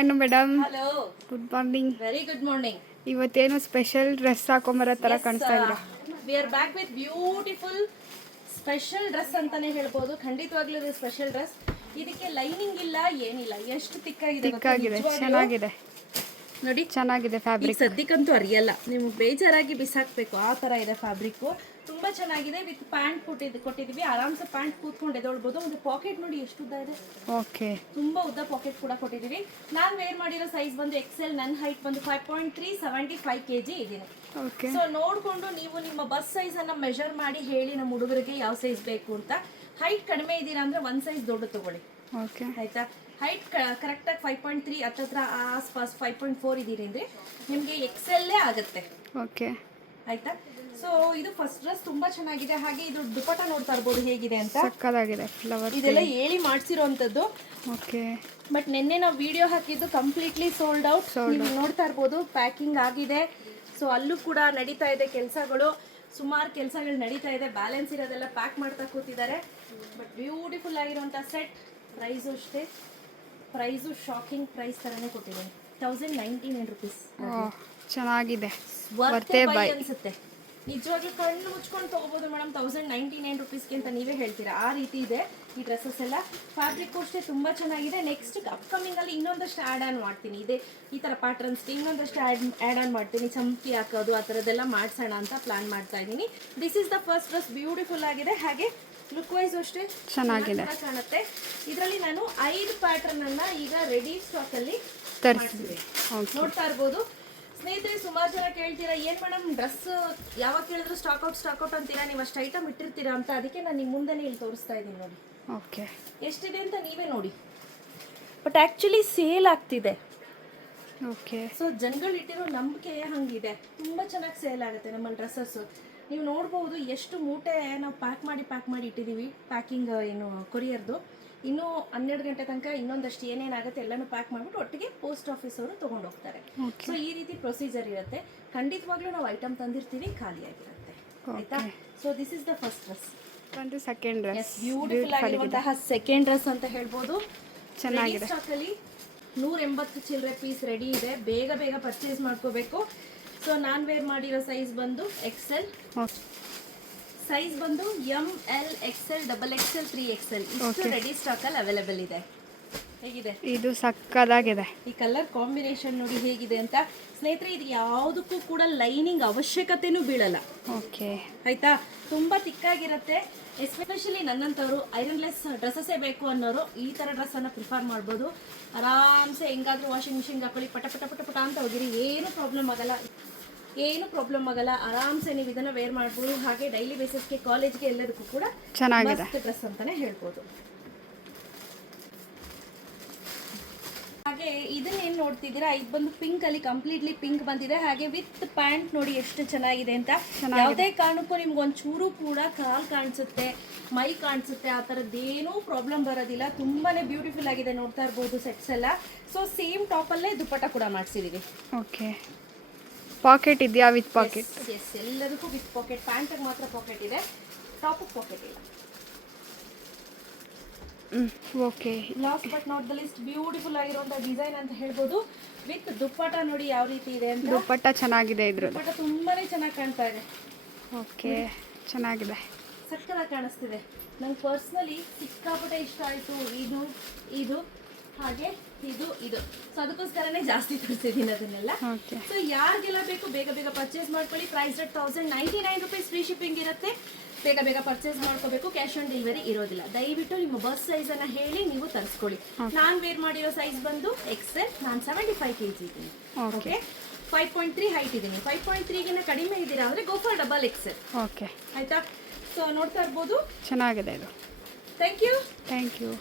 ನಾನು madam hello, good morning. Very good morning. ಇವತ್ತೇನು special dress ಹಾಕೊಂಬರೋ ಥರ ಕಾಣಿಸ್ತಾ ಇದ್ದೀರಾ. We are back with beautiful special dress ಅಂತಾನೆ ಹೇಳ್ಬೋದು. ಖಂಡಿತವಾಗ್ಲೂ ಇದು ಸ್ಪೆಷಲ್ ಡ್ರೆಸ್. ಇದಕ್ಕೆ ಲೈನಿಂಗ್ ಇಲ್ಲ, ಏನಿಲ್ಲ. ಎಷ್ಟು ತಿಕ್ಕಾಗಿದೆ ಚೆನ್ನಾಗಿದೆ ನೋಡಿ, ಚೆನ್ನಾಗಿದೆ ಫ್ಯಾಬ್ರಿಕ್. ಸದ್ಯಕ್ಕಂತೂ ಅರಿಯಲ್ಲ, ನಿಮ್ಗೆ ಬೇಜಾರಾಗಿ ಬಿಸಾಕ್ಬೇಕು ಆ ತರ ಇದೆ ಫ್ಯಾಬ್ರಿಕ್. ತುಂಬಾ ಚೆನ್ನಾಗಿದೆ. ವಿತ್ ಪ್ಯಾಂಟ್ ಕೊಟ್ಟಿದೀವಿ. ಆರಾಮ್ಸೆ ಪ್ಯಾಂಟ್ ಕೂತ್ಕೊಂಡು ಎದೊಳ್ಬೋದು. ಒಂದು ಪಾಕೆಟ್ ನೋಡಿ ಎಷ್ಟು ಉದ್ದ ಇದೆ. ಓಕೆ, ತುಂಬಾ ಉದ್ದ ಪಾಕೆಟ್ ಕೂಡ ಕೊಟ್ಟಿದೀವಿ. ನಾನು ವೇರ್ ಮಾಡಿರೋ ಸೈಜ್ ಬಂದು ಎಕ್ಸೆಲ್. ನನ್ನ ಹೈಟ್ ಬಂದು 5.3 75 kg ಇದೀನಿ. ಸೊ ನೋಡ್ಕೊಂಡು ನೀವು ನಿಮ್ಮ ಬಸ್ ಸೈಜ್ ಅನ್ನ ಮೆಜರ್ ಮಾಡಿ ಹೇಳಿ ನಮ್ಮ ಹುಡುಗರಿಗೆ ಯಾವ ಸೈಜ್ ಬೇಕು ಅಂತ. ಹೈಟ್ ಕಡಿಮೆ ಇದ್ದೀರಾ ಅಂದ್ರೆ ಒಂದ್ ಸೈಜ್ ದೊಡ್ಡ ತಗೊಳ್ಳಿ, ಆಯ್ತಾ. ಹೈಟ್ ಕರೆಕ್ಟಾಗಿ 5.3 ಹತ್ರ ಆಸ್ಪಾಸ್ 5.4 ಇದೀರಿ ಅಂದ್ರೆ ನಿಮಗೆ ಎಕ್ಸೆಲ್ಲೇ ಆಗುತ್ತೆ. ಓಕೆ, ಆಯ್ತಾ. ಸೊ ಇದು ಫಸ್ಟ್ ಡ್ರೆಸ್ ತುಂಬಾ ಚೆನ್ನಾಗಿದೆ. ಹಾಗೆ ಇದು ದುಪಟ್ಟ ನೋಡ್ತಾ ಇರ್ಬೋದು ಹೇಗಿದೆ ಅಂತ. ಸಕ್ಕತ್ತಾಗಿದೆ. ಫ್ಲವರ್ ಇದೆಲ್ಲ ಹೇಳಿ ಮಾಡಿಸಿರೋಂಥದ್ದು. ಓಕೆ, ಬಟ್ ನಿನ್ನೆ ನಾವು ವಿಡಿಯೋ ಹಾಕಿದ್ದು ಕಂಪ್ಲೀಟ್ಲಿ ಸೋಲ್ಡ್ ಔಟ್. ನೀವು ನೋಡ್ತಾ ಇರ್ಬೋದು ಪ್ಯಾಕಿಂಗ್ ಆಗಿದೆ. ಸೊ ಅಲ್ಲೂ ಕೂಡ ನಡೀತಾ ಇದೆ ಕೆಲಸಗಳು. ಸುಮಾರು ಕೆಲಸಗಳು ನಡೀತಾ ಇದೆ. ಬ್ಯಾಲೆನ್ಸ್ ಇರೋದೆಲ್ಲ ಪ್ಯಾಕ್ ಮಾಡ್ತಾ ಕೂತಿದ್ದಾರೆ. ಬಟ್ ಬ್ಯೂಟಿಫುಲ್ ಆಗಿರುವಂಥ ಸೆಟ್. ಪ್ರೈಸು ಅಷ್ಟೇ, ಪ್ರೈಸು ಶಾಕಿಂಗ್ ಪ್ರೈಸ್ ಥರನೇ ಕೊಟ್ಟಿದ್ದೀನಿ. 1099 rupees. ಚೆನ್ನಾಗಿದೆ ಅನ್ಸುತ್ತೆ. ನಿಜವಾಗ್ಲೂ ಕಣ್ಣು ಮುಚ್ಕೊಂಡು ತಗೋಬಹುದು ಮೇಡಮ್. 1099 rupeesಗೆ ಅಂತ ನೀವೇ ಹೇಳ್ತೀರಾ, ಆ ರೀತಿ ಇದೆ ಈ ಡ್ರೆಸ್ಸಸ್ ಎಲ್ಲ. ಫ್ಯಾಬ್ರಿಕ್ ಅಷ್ಟೇ ತುಂಬಾ ಚೆನ್ನಾಗಿದೆ. ನೆಕ್ಸ್ಟ್ ಅಪ್ಕಮಿಂಗ್ ಅಲ್ಲಿ ಇನ್ನೊಂದಷ್ಟು ಆ್ಯಡ್ ಆನ್ ಮಾಡ್ತೀನಿ. ಇದೆ ಈ ತರ ಪ್ಯಾಟರ್ನ್ಸ್ಗೆ ಇನ್ನೊಂದಷ್ಟು ಆ್ಯಡ್ ಆನ್ ಮಾಡ್ತೀನಿ. ಚಮ್ಕಿ ಹಾಕೋದು ಆ ಥರದ್ದೆಲ್ಲ ಮಾಡ್ಸೋಣ ಅಂತ ಪ್ಲಾನ್ ಮಾಡ್ತಾ ಇದ್ದೀನಿ. This is the first dress. Beautiful ಆಗಿದೆ. ಹಾಗೆ ಲುಕ್ ವೈಸ್ ಅಷ್ಟೇ ಚೆನ್ನಾಗಿದೆ ಕಾಣುತ್ತೆ. ಇದರಲ್ಲಿ ನಾನು 5 ಪ್ಯಾಟರ್ನ್ ಅನ್ನ ಈಗ ರೆಡಿ ಸ್ಟಾಕ್ ಅಲ್ಲಿ ನೋಡ್ತಾ ಇರ್ಬೋದು. ಸ್ನೇಹಿತರೆ, ಸುಮಾರು ಜನ ಕೇಳ್ತೀರಾ ಏನ್ ಮೇಡಮ್ ಡ್ರೆಸ್ ಯಾವಾಗ ಕೇಳಿದ್ರು ಸ್ಟಾಕ್ ಔಟ್ ಅಂತೀರಾ, ನೀವು ಅಷ್ಟು ಐಟಮ್ ಇಟ್ಟಿರ್ತೀರಾ ಅಂತ. ಅದಕ್ಕೆ ನಾನು ನಿಮ್ಮ ಮುಂದೆನೇ ಇಲ್ಲಿ ತೋರಿಸ್ತಾ ಇದ್ದೀನಿ ನೋಡಿ. ಓಕೆ, ಎಷ್ಟಿದೆ ಅಂತ ನೀವೇ ನೋಡಿ. ಬಟ್ ಆಕ್ಚುಲಿ ಸೇಲ್ ಆಗ್ತಿದೆ. ಓಕೆ, ಸೊ ಜನಗಳು ಇಟ್ಟಿರೋ ನಂಬಿಕೆ ಹಂಗಿದೆ. ತುಂಬಾ ಚೆನ್ನಾಗಿ ಸೇಲ್ ಆಗುತ್ತೆ ನಮ್ಮ ಡ್ರೆಸ್ಸಸ್. ನೀವು ನೋಡ್ಬೋದು ಎಷ್ಟು ಮೂಟೆ ನಾವು ಪ್ಯಾಕ್ ಮಾಡಿ ಇಟ್ಟಿದ್ದೀವಿ. ಪ್ಯಾಕಿಂಗ್ ಏನು ಕೊರಿಯರ್ದು. ಇನ್ನೂ 12 ಗಂಟೆ ತನಕ ಇನ್ನೊಂದಷ್ಟು ಏನೇನಾಗುತ್ತೆ ಎಲ್ಲನೂ ಪ್ಯಾಕ್ ಮಾಡಿಬಿಟ್ಟು ಒಟ್ಟಿಗೆ ಪೋಸ್ಟ್ ಆಫೀಸ್ ಅವರು ತೊಗೊಂಡು ಹೋಗ್ತಾರೆ. ಸೊ ಈ ರೀತಿ ಪ್ರೊಸೀಜರ್ ಇರುತ್ತೆ. ಖಂಡಿತವಾಗ್ಲೂ ನಾವು ಐಟಮ್ ತಂದಿರ್ತೀವಿ, ಖಾಲಿಯಾಗಿರುತ್ತೆ. ಆಯ್ತಾ. So this is the first dress. ಒಂದು ಸೆಕೆಂಡ್ ಡ್ರೆಸ್. ಬ್ಯೂಟಿಫುಲ್ ಆಗಿರುವಂತಹ ಸೆಕೆಂಡ್ ಡ್ರೆಸ್ ಅಂತ ಹೇಳ್ಬೋದು. ಚೆನ್ನಾಗಿದೆ. ಸ್ಟಾಕಲ್ಲಿ 180 ಚಿಲ್ಲರೆ ಪೀಸ್ ರೆಡಿ ಇದೆ. ಬೇಗ ಪರ್ಚೇಸ್ ಮಾಡ್ಕೋಬೇಕು. ಸೊ ನಾನು ವೇರ್ ಮಾಡಿರೋ ಸೈಜ್ ಬಂದು ಎಕ್ಸೆಲ್. ಸೈಜ್ ಬಂದು ML XL XXL 3XL ಇಷ್ಟು ರೆಡಿ ಸ್ಟಾಕ್ ಅಲ್ಲಿ ಅವೈಲೇಬಲ್ ಇದೆ. ಹೇಗಿದೆ ಇದು? ಸಕ್ಕದಾಗಿದೆ. ಈ ಕಲರ್ ಕಾಂಬಿನೇಷನ್ ನೋಡಿ ಹೇಗಿದೆ ಅಂತ. ಸ್ನೇಹಿತರೆ, ಇದು ಯಾವುದಕ್ಕೂ ಕೂಡ ಲೈನಿಂಗ್ ಅವಶ್ಯಕತೆನೂ ಬೀಳಲ್ಲ. ಓಕೆ, ಆಯ್ತಾ. ತುಂಬಾ ತಿಕ್ಕಾಗಿರುತ್ತೆ. ಎಸ್ಪೆಷಲಿ ನನ್ನಂತವರು ಐರನ್ಲೆಸ್ ಡ್ರೆಸ್ಸಸ್ಸೇ ಬೇಕು ಅನ್ನೋರು ಈ ತರ ಡ್ರೆಸ್ ಅನ್ನ ಪ್ರಿಫರ್ ಮಾಡ್ಬೋದು. ಆರಾಮ್ಸೆ ಹೆಂಗಾದ್ರೂ ವಾಷಿಂಗ್ ಮಿಷಿನ್ಗೆ ಹಾಕೊಳ್ಳಿ, ಪಟ ಅಂತ ಹೋಗಿರಿ. ಏನು ಪ್ರಾಬ್ಲಮ್ ಆಗಲ್ಲ. ಆರಾಮ್ಸೆ ನೀವು ಇದನ್ನ ವೇರ್ ಮಾಡ್ಬೋದು. ಹಾಗೆ ಡೈಲಿ ಬೇಸಿಸ್ಗೆ, ಕಾಲೇಜ್ಗೆ ಎಲ್ಲದಕ್ಕೂ ಕೂಡ ಚೆನ್ನಾಗಿದೆ ಡ್ರೆಸ್ ಅಂತಾನೆ ಹೇಳ್ಬೋದು. ಹಾಗೆ ಇದನ್ನ ಏನ್ ನೋಡ್ತಿದ್ದೀರಾ, ಇದು ಬಂದು ಪಿಂಕ್ ಅಲ್ಲಿ ಕಂಪ್ಲೀಟ್ಲಿ ಪಿಂಕ್ ಬಂದಿದೆ. ಹಾಗೆ ವಿತ್ ಪ್ಯಾಂಟ್ ನೋಡಿ ಎಷ್ಟು ಚೆನ್ನಾಗಿದೆ ಅಂತ. ಯಾವುದೇ ಕಾರಣಕ್ಕೂ ನಿಮ್ಗೆ ಒಂಚೂರು ಕೂಡ ಕಾಲ್ ಕಾಣಿಸುತ್ತೆ, ಮೈ ಕಾಣಿಸುತ್ತೆ, ಆ ಥರದ್ದೇನೂ ಪ್ರಾಬ್ಲಮ್ ಬರೋದಿಲ್ಲ. ತುಂಬಾನೇ ಬ್ಯೂಟಿಫುಲ್ ಆಗಿದೆ. ನೋಡ್ತಾ ಇರ್ಬೋದು ಸೆಟ್ಸ್ ಎಲ್ಲ. ಸೊ ಸೇಮ್ ಟಾಪ್ ಅಲ್ಲೇ ದುಪಟ್ಟ ಕೂಡ ಮಾಡಿಸಿದೀವಿ. ಓಕೆ, ಪಾಕೆಟ್ ಇದೆಯಾ? With packet. ಎಸ್, ಎಲ್ಲದಕ್ಕೂ ವಿತ್ ಪಾಕೆಟ್. ಪ್ಯಾಂಟಿಗೆ ಮಾತ್ರ ಪಾಕೆಟ್ ಇದೆ, ಟಾಪ್ ಪಾಕೆಟ್ ಇಲ್ಲ. Okay, last but not the list beautiful ಆಗಿರುವಂತ ಡಿಸೈನ್ ಅಂತ ಹೇಳ್ಬೋದು. ವಿತ್ ದುಪ್ಪಟ್ಟ ನೋಡಿ ಯಾವ ರೀತಿ ಇದೆ ಅಂತ. ದುಪ್ಪಟ್ಟ ಚೆನ್ನಾಗಿದೆ. ಇದ್ರದ್ದು ದುಪ್ಪಟ್ಟ ತುಂಬಾನೇ ಚೆನ್ನಾಗಿ ಕಾಣ್ತಾ ಇದೆ. ಓಕೆ, ಚೆನ್ನಾಗಿದೆ, ಸಕ್ಕತ್ತಾಗಿ ಕಾಣಿಸ್ತಿದೆ. ನಂಗೆ ಪರ್ಸ್ನಲಿ ಸಿಕ್ಕಾಪಟ್ಟೆ ಇಷ್ಟ ಆಯಿತು. ಇದು ಹಾಗೆ ಇದು. ಸೊ ಅದಕ್ಕೋಸ್ಕರನೇ ಜಾಸ್ತಿ ತರಿಸಿದ್ದೀನಿ ಅದನ್ನೆಲ್ಲ. ಸೊ ಯಾರಿಗೆಲ್ಲ ಬೇಕು ಬೇಗ ಪರ್ಚೇಸ್ ಮಾಡ್ಕೊಳ್ಳಿ. Price rate 1099 rupees. Free shipping ಇರುತ್ತೆ. ಬೇಗ ಪರ್ಚೇಸ್ ಮಾಡ್ಕೋಬೇಕು. ಕ್ಯಾಶ್ ಆನ್ ಡೆಲಿವರಿ ಇರೋದಿಲ್ಲ. ದಯವಿಟ್ಟು ನಿಮ್ಮ ಬಸ್ ಸೈಜ್ ಅನ್ನ ಹೇಳಿ ನೀವು ತರಿಸ್ಕೊಳ್ಳಿ. ನಾನು ವೇರ್ ಮಾಡಿರೋ ಸೈಜ್ ಬಂದು ಎಕ್ಸೆಲ್. ನಾನು 75 kg ಇದ್ದೀನಿ. ಓಕೆ, 5.3 ಹೈಟ್ ಇದ್ದೀನಿ. 5.3ಗಿನ ಕಡಿಮೆ ಇದ್ದೀರಾ ಅಂದ್ರೆ go for double XL. Okay, ಆಯ್ತಾ. ಸೊ ನೋಡ್ತಾ ಇರ್ಬೋದು, ಚೆನ್ನಾಗಿದೆ ಇದು. Thank you.